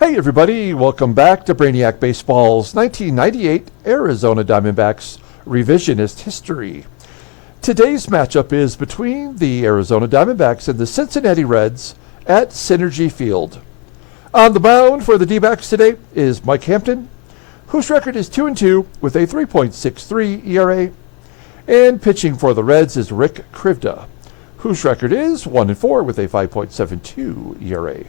Hey everybody, welcome back to Brainiac Baseball's 1998 Arizona Diamondbacks Revisionist History. Today's matchup is between the Arizona Diamondbacks and the Cincinnati Reds at Cinergy Field. On the mound for the D-backs today is Mike Hampton, whose record is 2-2 with a 3.63 ERA. And pitching for the Reds is Rick Krivda, whose record is 1-4 with a 5.72 ERA.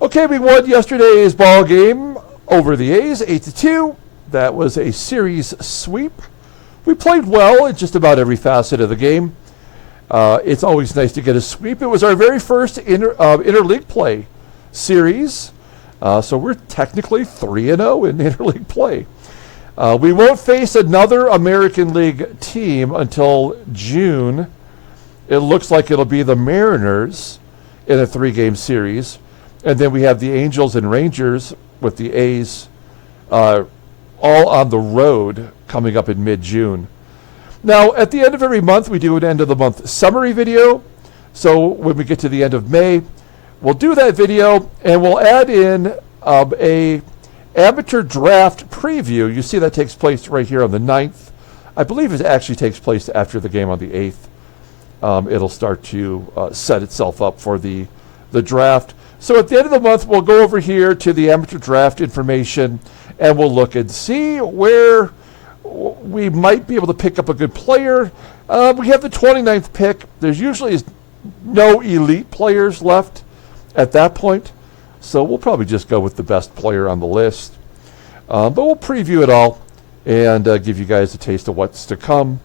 Okay, we won yesterday's ball game over the A's, 8-2. That was a series sweep. We played well in just about every facet of the game. It's always nice to get a sweep. It was our very first interleague play series, so we're technically 3-0 in interleague play. We won't face another American League team until June. It looks like it'll be the Mariners in a 3-game series. And then we have the Angels and Rangers with the A's all on the road coming up in mid-June. Now, at the end of every month, we do an end-of-the-month summary video. So when we get to the end of May, we'll do that video, and we'll add in a amateur draft preview. You see that takes place right here on the 9th. I believe it actually takes place after the game on the 8th. It'll start to set itself up for the draft. So at the end of the month, we'll go over here to the amateur draft information, and we'll look and see where we might be able to pick up a good player. We have the 29th pick. There's usually no elite players left at that point, so we'll probably just go with the best player on the list. But we'll preview it all and give you guys a taste of what's to come.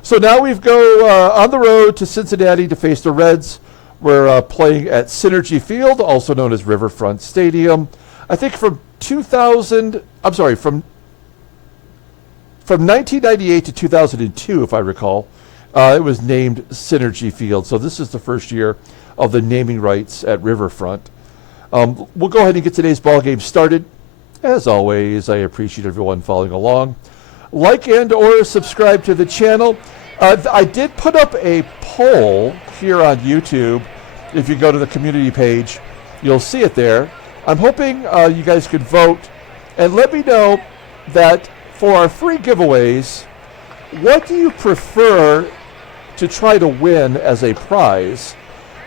So now we go on the road to Cincinnati to face the Reds. We're playing at Cinergy Field, also known as Riverfront Stadium. I think from 1998 to 2002, if I recall, it was named Cinergy Field. So this is the first year of the naming rights at Riverfront. We'll go ahead and get today's ball game started. As always, I appreciate everyone following along. Like and or subscribe to the channel. I did put up a poll here on YouTube. If you go to the community page, you'll see it there. I'm hoping you guys could vote and let me know that for our free giveaways, what do you prefer to try to win as a prize?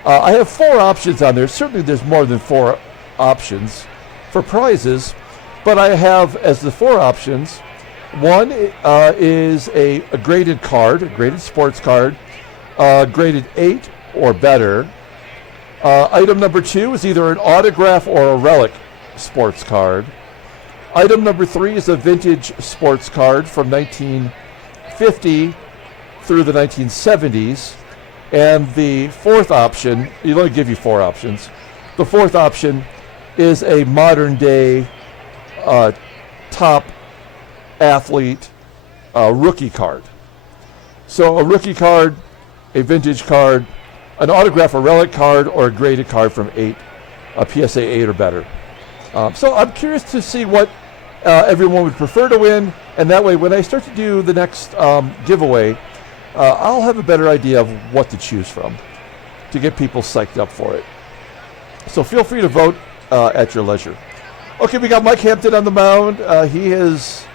I have 4 options on there. Certainly there's more than 4 options for prizes, but I have as the 4 options, one is a graded card, a graded sports card, graded 8 or better. Item number 2 is either an autograph or a relic sports card. Item number 3 is a vintage sports card from 1950 through the 1970s. And the 4th option, you'll only give you 4 options. The 4th option is a modern day top athlete rookie card. So a rookie card, a vintage card, an autograph or relic card, or a graded card from a PSA 8 or better. So I'm curious to see what everyone would prefer to win, and that way when I start to do the next giveaway, I'll have a better idea of what to choose from to get people psyched up for it. So feel free to vote at your leisure. Okay, we got Mike Hampton on the mound. He has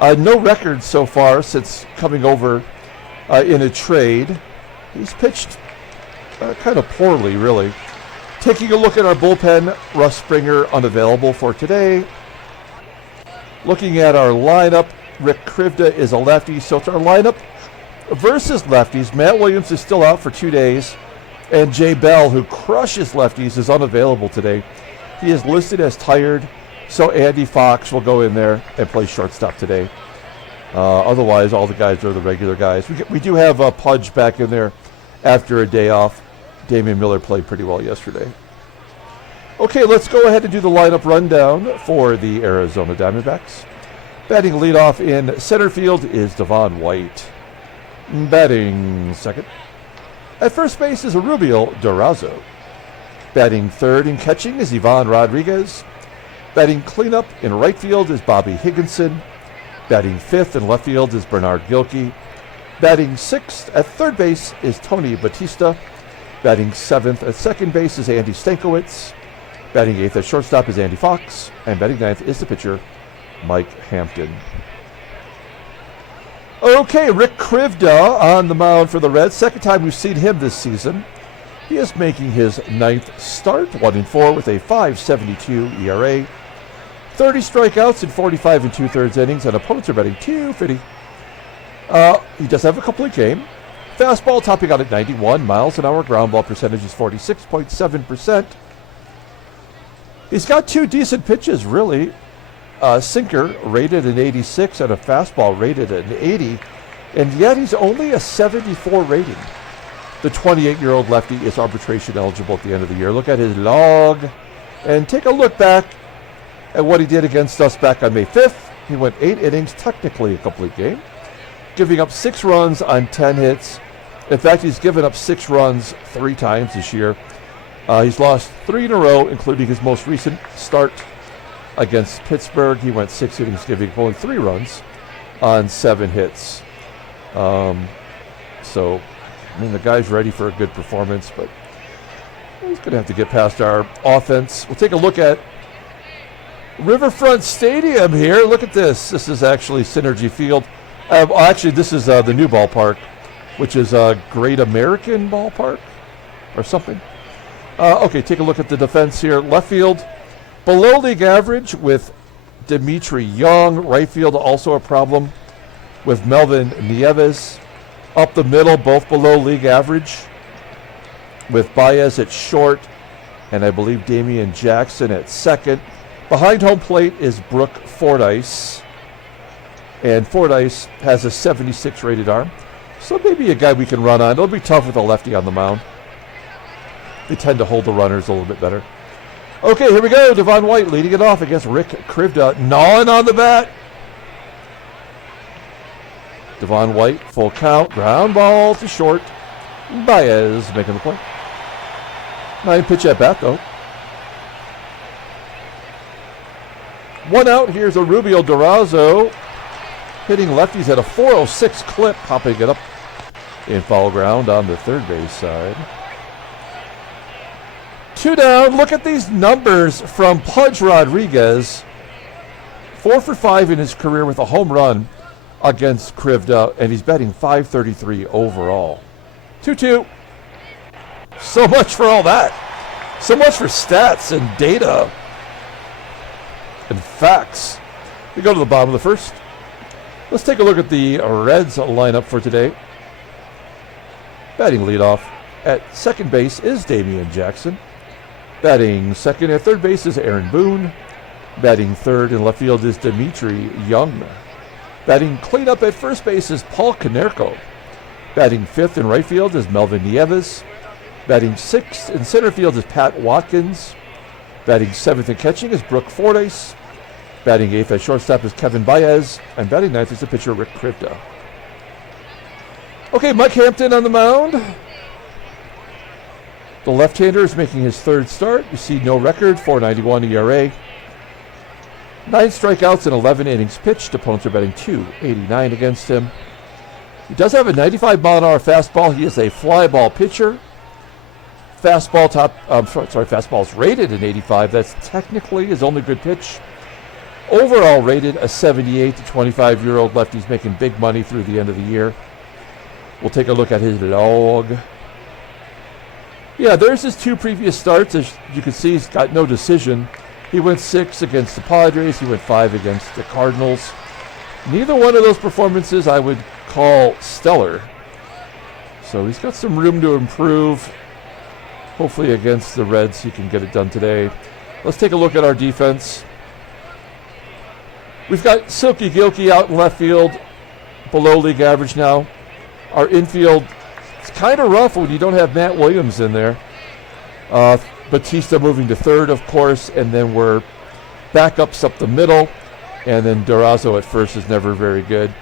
no record so far since coming over in a trade. He's pitched kind of poorly, really. Taking a look at our bullpen, Russ Springer unavailable for today. Looking at our lineup, Rick Krivda is a lefty, so it's our lineup versus lefties. Matt Williams is still out for 2 days, and Jay Bell, who crushes lefties, is unavailable today. He is listed as tired, so Andy Fox will go in there and play shortstop today. Otherwise, all the guys are the regular guys. We do have Pudge back in there after a day off. Damian Miller played pretty well yesterday. Okay, let's go ahead and do the lineup rundown for the Arizona Diamondbacks. Batting leadoff in center field is Devon White. Batting second at first base is Erubiel DURAZO. Batting third and catching is Ivan Rodriguez. Batting cleanup in right field is Bobby Higginson. Batting fifth in left field is Bernard Gilkey. Batting sixth at third base is Tony Batista. Batting 7th at second base is Andy Stankiewicz. Batting 8th at shortstop is Andy Fox. And batting 9th is the pitcher, Mike Hampton. Okay, Rick Krivda on the mound for the Reds. Second time we've seen him this season. He is making his 9th start, 1-4 with a 5.72 ERA. 30 strikeouts in 45 2/3 innings, and opponents are batting .250. He does have a complete game. Fastball topping out at 91 miles an hour. Ground ball percentage is 46.7%. He's got two decent pitches, really. Sinker rated an 86 and a fastball rated an 80, and yet he's only a 74 rating. The 28-year-old lefty is arbitration eligible at the end of the year. Look at his log and take a look back at what he did against us back on May 5th. He went 8 innings, technically a complete game, giving up 6 runs on 10 hits. In fact, he's given up 6 runs 3 times this year. He's lost 3 in a row, including his most recent start against Pittsburgh. He went 6 innings, giving only 3 runs on 7 hits. So, I mean, the guy's ready for a good performance, but he's going to have to get past our offense. We'll take a look at Riverfront Stadium here. Look at this. This is actually Cinergy Field. Actually, this is the new ballpark, which is a Great American Ballpark or something. Okay, take a look at the defense here. Left field, below league average with Dmitri Young. Right field, also a problem with Melvin NIEVES. Up the middle, both below league average with BAEZ at short and I believe Damian Jackson at second. Behind home plate is Brook FORDYCE. And FORDYCE has a 76 rated arm. So maybe a guy we can run on. It'll be tough with a lefty on the mound. They tend to hold the runners a little bit better. Okay, here we go. Devon White leading it off against Rick Krivda. Gnawing on the bat. Devon White, full count. Ground ball to short. BAEZ making the play. 9 pitch at bat, though. 1 out. Here's Erubiel DURAZO hitting lefties at a 406 clip, popping it up in foul ground on the third base side. 2 down. Look at these numbers from Pudge Rodriguez. 4 for 5 in his career with a home run against Krivda, and he's batting .533 overall. 2-2. So much for all that. So much for stats and data and facts. We go to the bottom of the first. Let's take a look at the Reds lineup for today. Batting leadoff at second base is Damian Jackson. Batting second at third base is Aaron Boone. Batting third in left field is Dmitri Young. Batting cleanup at first base is Paul KONERKO. Batting fifth in right field is Melvin NIEVES. Batting sixth in center field is Pat Watkins. Batting seventh in catching is Brook FORDYCE. Batting eighth at shortstop is Kevin BAEZ. And batting ninth is the pitcher Rick Krivda. Okay, Mike Hampton on the mound. The left-hander is making his third start. You see no record, 4.91 ERA. 9 strikeouts in 11 innings pitched. Opponents are batting .289 against him. He does have a 95-mile-an-hour fastball. He is a fly ball pitcher. Fastball's rated an 85. That's technically his only good pitch. Overall rated a 78 to 25-year-old lefty. He's making big money through the end of the year. We'll take a look at his log. Yeah, there's his 2 previous starts. As you can see, he's got no decision. He went 6 against the Padres. He went 5 against the Cardinals. Neither one of those performances I would call stellar. So he's got some room to improve. Hopefully against the Reds he can get it done today. Let's take a look at our defense. We've got Silky Gilkey out in left field, below league average now. Our infield, it's kind of rough when you don't have Matt Williams in there. Batista moving to third, of course, and then we're backups up the middle, and then DURAZO at first is never very good.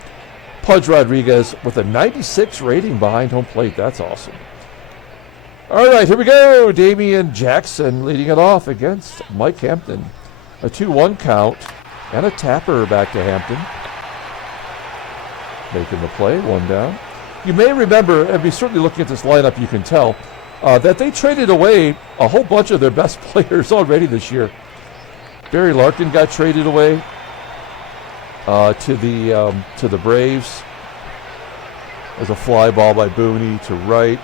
Pudge Rodriguez with a 96 rating behind home plate. That's awesome. All right, here we go. Damian Jackson leading it off against Mike Hampton. A 2-1 count and a tapper back to Hampton. Making the play, 1 down. You may remember, certainly looking at this lineup, you can tell, that they traded away a whole bunch of their best players already this year. Barry Larkin got traded away to the Braves. There's a fly ball by BOONE to right.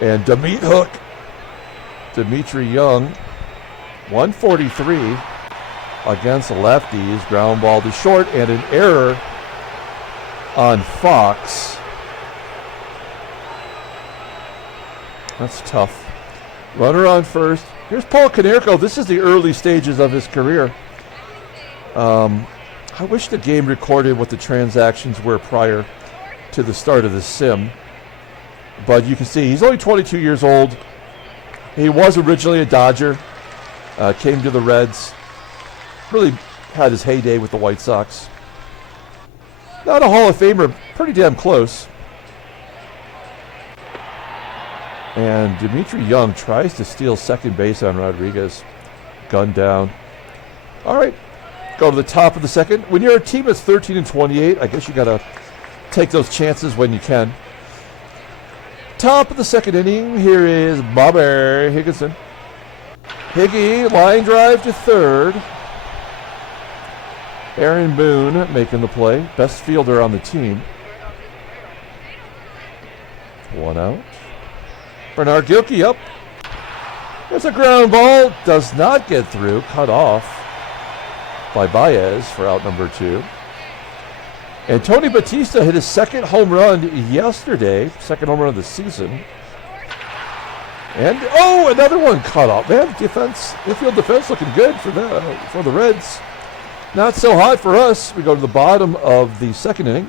And Dmitri Young, 143 against lefties. Ground ball to short and an error on Fox. That's tough. Runner on first. Here's Paul KONERKO. This is the early stages of his career. I wish the game recorded what the transactions were prior to the start of the sim. But you can see he's only 22 years old. He was originally a Dodger. Came to the Reds. Really had his heyday with the White Sox. Not a Hall of Famer, pretty damn close. And Dmitri Young tries to steal second base on Rodriguez. Gunned down. All right, go to the top of the second. When you're a team that's 13 and 28, I guess you got to take those chances when you can. Top of the second inning, here is Bobby Higginson. Higgy, line drive to third. Aaron Boone making the play. Best fielder on the team. One out. Bernard Gilkey up. There's a ground ball. Does not get through. Cut off by BAEZ for out number 2. And Tony BATISTA hit his second home run yesterday. Second home run of the season. And, another one cut off. Man, infield defense looking good for the Reds. Not so hot for us. We go to the bottom of the second inning.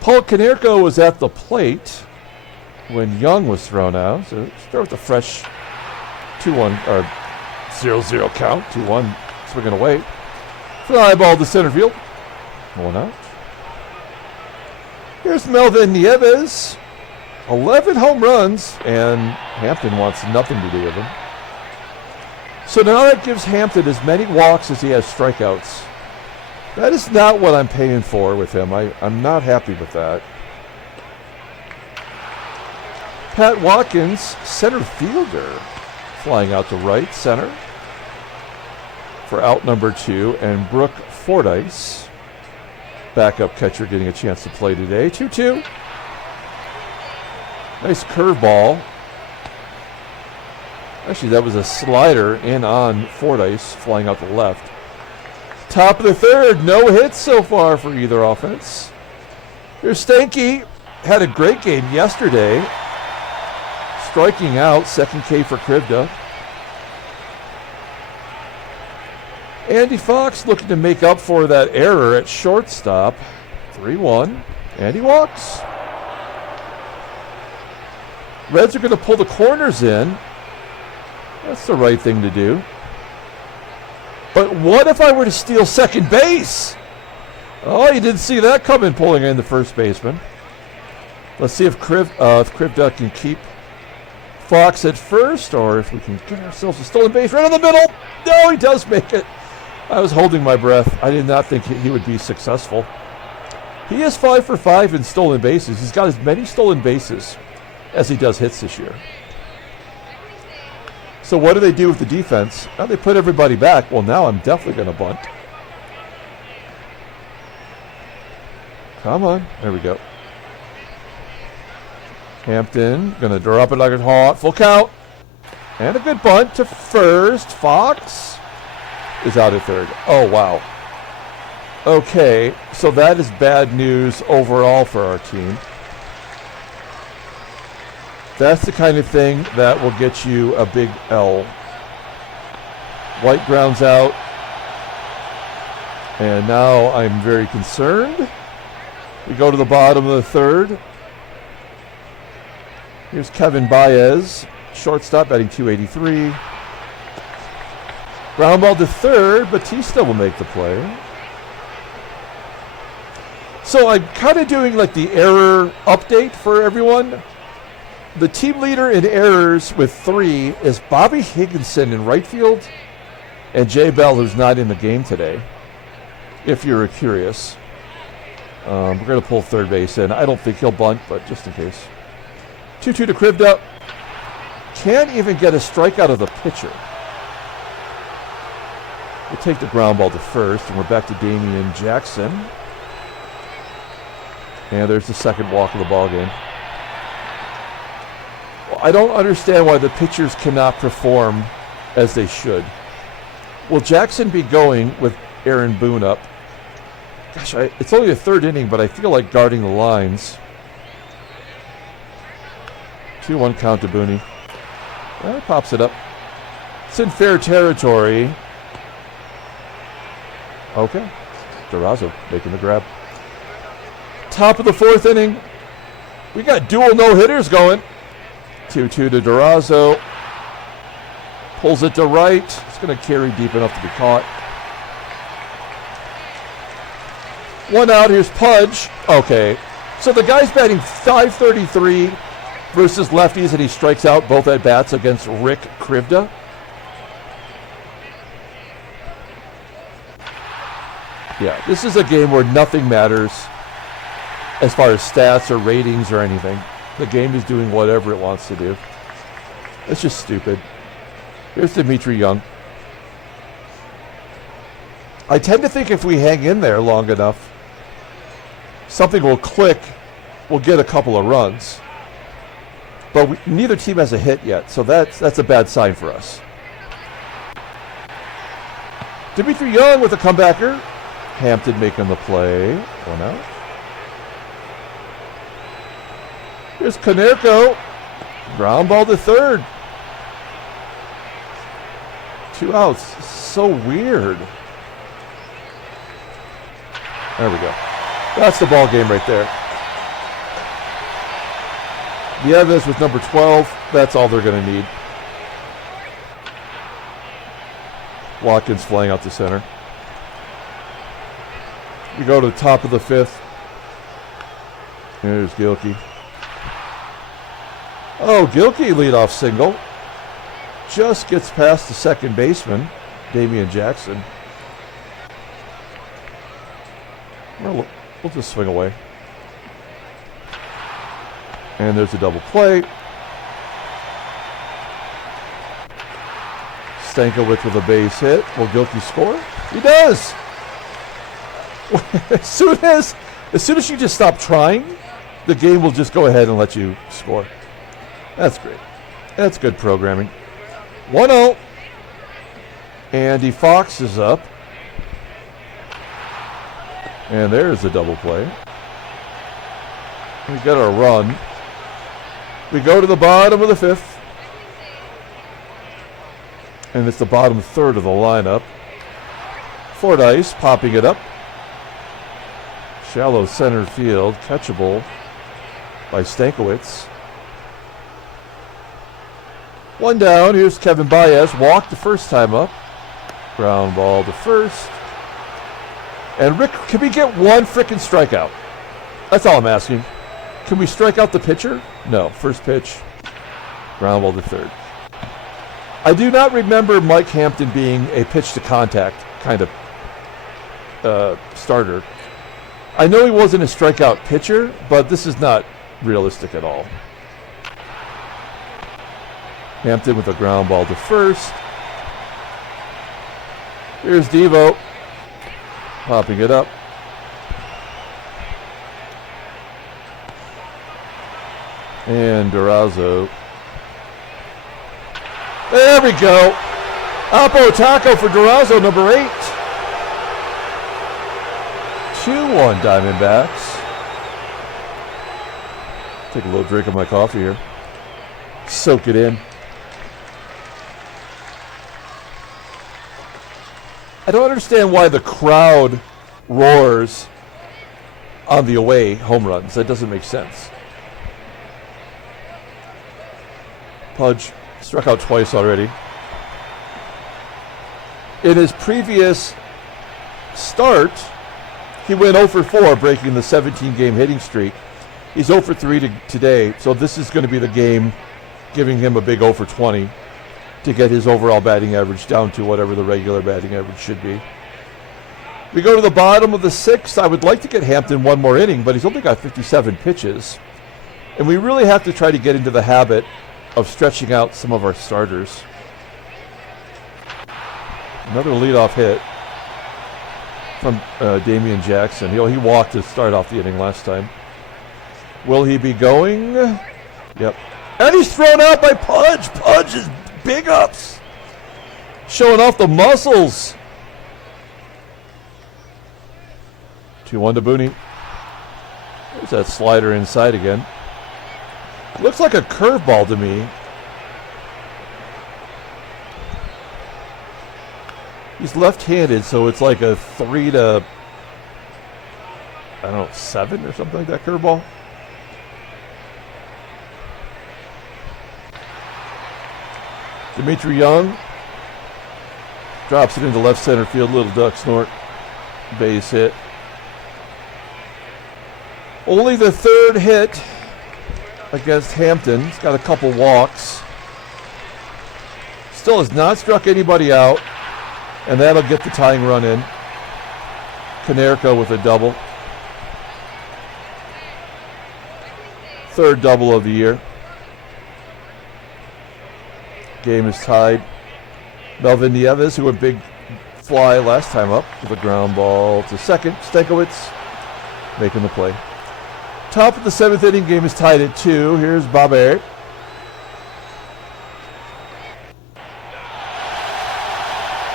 Paul KONERKO was at the plate when Young was thrown out. So start with a fresh 2-1 or 0-0 count. 2-1 swinging away. Fly ball to center field. One out. Here's Melvin NIEVES. 11 home runs, and Hampton wants nothing to do with him. So now that gives Hampton as many walks as he has strikeouts. That is not what I'm paying for with him. I'm not happy with that. Pat Watkins, center fielder, flying out to right center for out number 2, and Brook FORDYCE, backup catcher, getting a chance to play today. 2-2. Nice curveball. Actually, that was a slider in on FORDYCE, flying out to left. Top of the third, no hits so far for either offense. Here's Stanky. Had a great game yesterday. Striking out, second K for Krivda. Andy Fox looking to make up for that error at shortstop. 3-1. Andy walks. Reds are going to pull the corners in. That's the right thing to do. But what if I were to steal second base? Oh, you didn't see that coming, pulling in the first baseman. Let's see if Krivda can keep Fox at first, or if we can get ourselves a stolen base right in the middle. No, he does make it. I was holding my breath. I did not think he would be successful. He is 5 for 5 in stolen bases. He's got as many stolen bases as he does hits this year. So what do they do with the defense? Now they put everybody back. Well, now I'm definitely going to bunt. Come on. There we go. Hampton going to drop it like it's hot. Full count. And a good bunt to first. Fox is out at third. Oh, wow. Okay, so that is bad news overall for our team. That's the kind of thing that will get you a big L. White grounds out. And now I'm very concerned. We go to the bottom of the third. Here's Kevin BAEZ, shortstop, batting .283. Ground ball to third. BATISTA will make the play. So I'm kind of doing like the error update for everyone. The team leader in errors with 3 is Bobby Higginson in right field, and Jay Bell, who's not in the game today, if you're curious. We're going to pull third base in. I don't think he'll bunt, but just in case. 2-2 to Krivda. can't even get a strike out of the pitcher. We'll take the ground ball to first, and we're back to Damian Jackson. And there's the second walk of the ball game. Well, I don't understand why the pitchers cannot perform as they should. Will Jackson be going with Aaron Boone up? Gosh, it's only the third inning, but I feel like guarding the lines. 2-1 count to BOONE. Well, pops it up. It's in fair territory. Okay. DURAZO making the grab. Top of the fourth inning. We got dual no-hitters going. 2-2 to DURAZO. Pulls it to right. It's going to carry deep enough to be caught. 1 out. Here's Pudge. Okay. So the guy's batting .533 versus lefties, and he strikes out both at bats against Rick Krivda. Yeah, this is a game where nothing matters as far as stats or ratings or anything. The game is doing whatever it wants to do. It's just stupid. Here's Dmitri Young. I tend to think if we hang in there long enough, something will click, we'll get a couple of runs. But neither team has a hit yet, so that's a bad sign for us. Dmitri Young with a comebacker. Hampton making the play. 1 out. Here's KONERKO. Ground ball to third. 2 outs. So weird. There we go. That's the ball game right there. NIEVES with number 12. That's all they're going to need. Watkins flying out to center. We go to the top of the fifth. Here's GILKEY. Oh, GILKEY leadoff single. Just gets past the second baseman, Damian Jackson. We'll just swing away. And there's a double play. Stankiewicz with a base hit. Will GILKEY score? He does! As soon as you just stop trying, the game will just go ahead and let you score. That's great. That's good programming. 1-0. Andy Fox is up. And there's a double play. We got our run. We go to the bottom of the fifth. And it's the bottom third of the lineup. FORDYCE popping it up. Shallow center field, catchable by Stankiewicz. 1 down. Here's Kevin BAEZ. Walked the first time up. Ground ball to first. And Rick, can we get one frickin' strikeout? That's all I'm asking. Can we strike out the pitcher? No. First pitch. Ground ball to third. I do not remember Mike Hampton being a pitch to contact kind of starter. I know he wasn't a strikeout pitcher, but this is not realistic at all. Hampton with a ground ball to first. Here's Devo. Popping it up. And DURAZO. There we go. Oppo Taco for DURAZO, number 8. 2-1 Diamondbacks. Take a little drink of my coffee here. Soak it in. I don't understand why the crowd roars on the away home runs. That doesn't make sense. Pudge struck out twice already. In his previous start, he went 0 for 4, breaking the 17-game hitting streak. He's 0 for 3 today, so this is going to be the game giving him a big 0 for 20 to get his overall batting average down to whatever the regular batting average should be. We go to the bottom of the 6th. I would like to get Hampton one more inning, but he's only got 57 pitches. And we really have to try to get into the habit of stretching out some of our starters. Another leadoff hit from Damian Jackson. He walked to start off the inning last time. Will he be going? Yep. And he's thrown out by Pudge. Pudge is big ups. Showing off the muscles. 2-1 to BOONE. There's that slider inside again. Looks like a curveball to me. He's left-handed, so it's like a 3 to, I don't know, 7 or something like that curveball. Dmitri Young drops it into left center field. Little duck snort. Base hit. Only the third hit against Hampton. He's got a couple walks. Still has not struck anybody out. And that'll get the tying run in. KONERKO with a double. Third double of the year. Game is tied. Melvin NIEVES, who went big fly last time up, with a ground ball to second. STANKIEWICZ making the play. Top of the 7th inning, game is tied at 2. Here's Babert.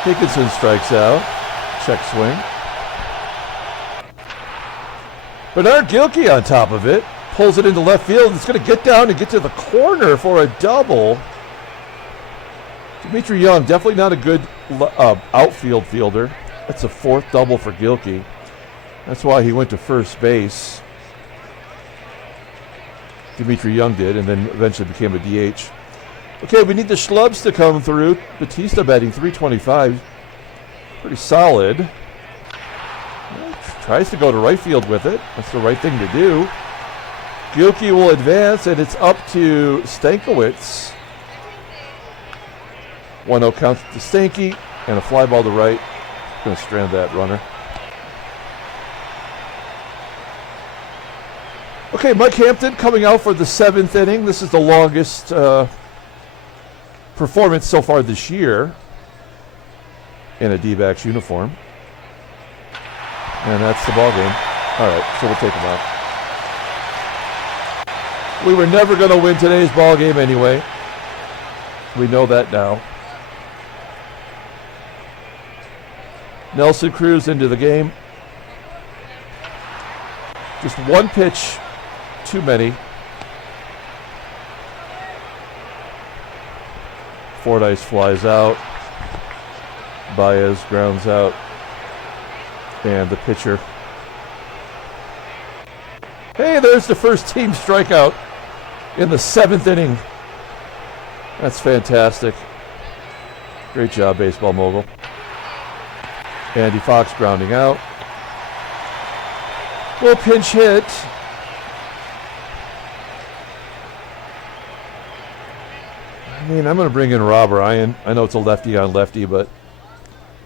Higginson strikes out. Check swing. Bernard GILKEY on top of it. Pulls it into left field. It's going to get down and get to the corner for a double. Dmitri Young, definitely not a good outfield fielder. That's a 4th double for GILKEY. That's why he went to first base. Dmitri Young did, and then eventually became a DH. Okay, we need the schlubs to come through. BATISTA batting .325. Pretty solid. Well, tries to go to right field with it. That's the right thing to do. GILKEY will advance, and it's up to STANKIEWICZ. 1-0 count to Stanky, and a fly ball to right. Going to strand that runner. Okay, Mike Hampton coming out for the 7th inning. This is the longest performance so far this year in a D-backs uniform. And that's the ball game. All right, so we'll take him out. We were never going to win today's ball game anyway. We know that now. Nelson Cruz into the game. Just one pitch too many. FORDYCE flies out. BAEZ grounds out. And the pitcher. Hey, there's the first team strikeout in the 7th inning. That's fantastic. Great job, baseball mogul. Andy Fox grounding out. Little pinch hit. I mean, I'm going to bring in Rob Ryan. I know it's a lefty on lefty, but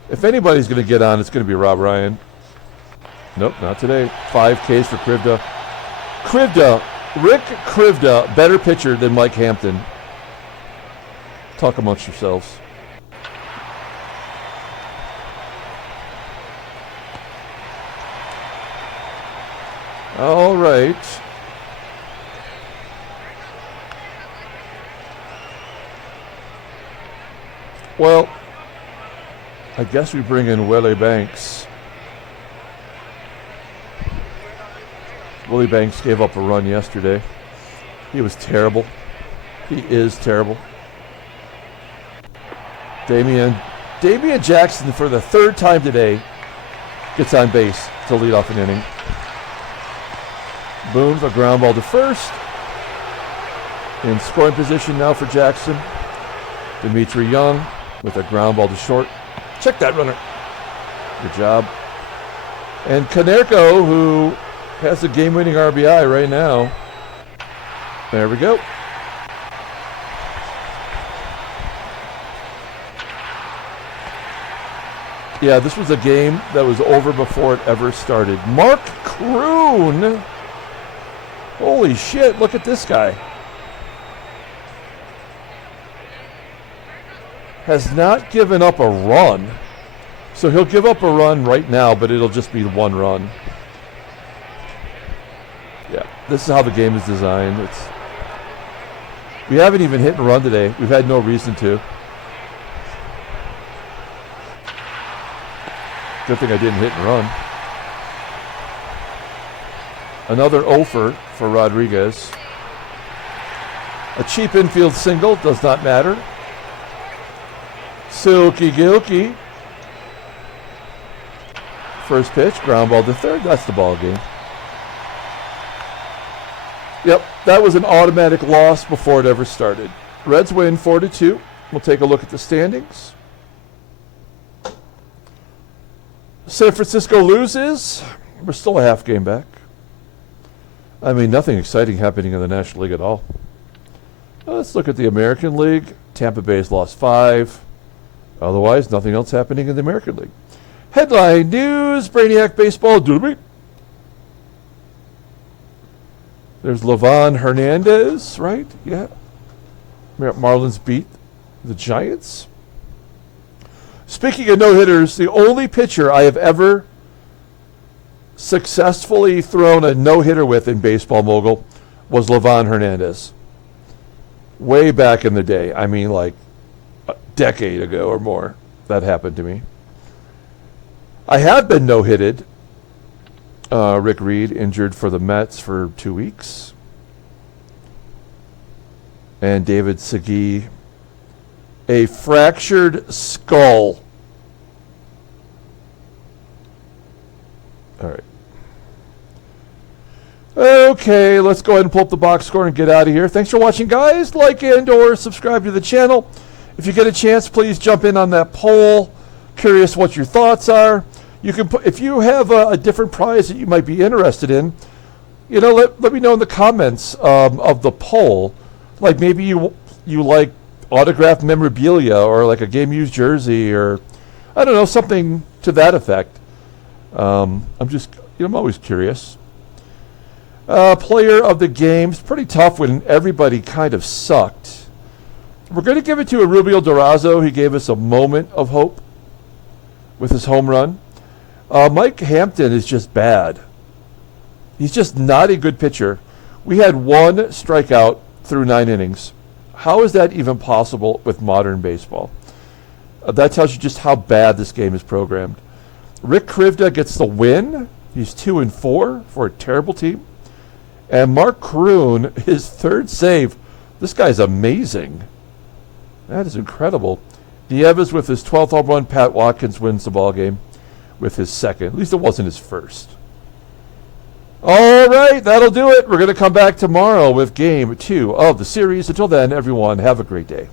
if anybody's going to get on, it's going to be Rob Ryan. Nope, not today. 5 Ks for Krivda. Rick Krivda, better pitcher than Mike Hampton. Talk amongst yourselves. All right. Well, I guess we bring in Willie Banks. Willie Banks gave up a run yesterday. He was terrible. He is terrible. Damian Jackson, for the 3rd time today, gets on base to lead off an inning. Boone, a ground ball to first. In scoring position now for Jackson. Dmitri Young with a ground ball to short. Check that runner. Good job. And KONERKO, who has a game-winning RBI right now. There we go. Yeah, this was a game that was over before it ever started. Mark Kroon. Holy shit, look at this guy. has not given up a run. So he'll give up a run right now, but it'll just be one run. Yeah, this is how the game is designed. We haven't even hit and run today. We've had no reason to. Good thing I didn't hit and run. Another offer for Rodriguez. A cheap infield single, does not matter. Silky Gilkey. First pitch, ground ball to third. That's the ball game. Yep, that was an automatic loss before it ever started. Reds win 4-2. We'll take a look at the standings. San Francisco loses. We're still a half game back. I mean, nothing exciting happening in the National League at all. Let's look at the American League. Tampa Bay's lost 5. Otherwise, nothing else happening in the American League. Headline news, Brainiac baseball. There's Livan Hernandez, right? Yeah. Marlins beat the Giants. Speaking of no-hitters, the only pitcher I have ever successfully thrown a no-hitter with in Baseball Mogul was Livan Hernandez. Way back in the day. I mean, like a decade ago or more, that happened to me. I have been no-hitted. Rick Reed injured for the Mets for 2 weeks. And David Segui, a fractured skull. All right. Okay, let's go ahead and pull up the box score and get out of here. Thanks for watching, guys. Like and or subscribe to the channel. If you get a chance, please jump in on that poll. Curious what your thoughts are. You can put, if you have a different prize that you might be interested in, you know, let me know in the comments of the poll. Like maybe you like autographed memorabilia or like a game used jersey or I don't know, something to that effect. I'm always curious. Player of the game. It's pretty tough when everybody kind of sucked. We're going to give it to Erubiel DURAZO. He gave us a moment of hope with his home run. Mike Hampton is just bad. He's just not a good pitcher. We had 1 strikeout through 9 innings. How is that even possible with modern baseball? That tells you just how bad this game is programmed. Rick Krivda gets the win. He's 2-4 for a terrible team. And Mark Kroon, his 3rd save. This guy's amazing. That is incredible. NIEVES with his 12th home run. Pat Watkins wins the ball game with his 2nd. At least it wasn't his 1st. All right, that'll do it. We're going to come back tomorrow with game 2 of the series. Until then, everyone, have a great day.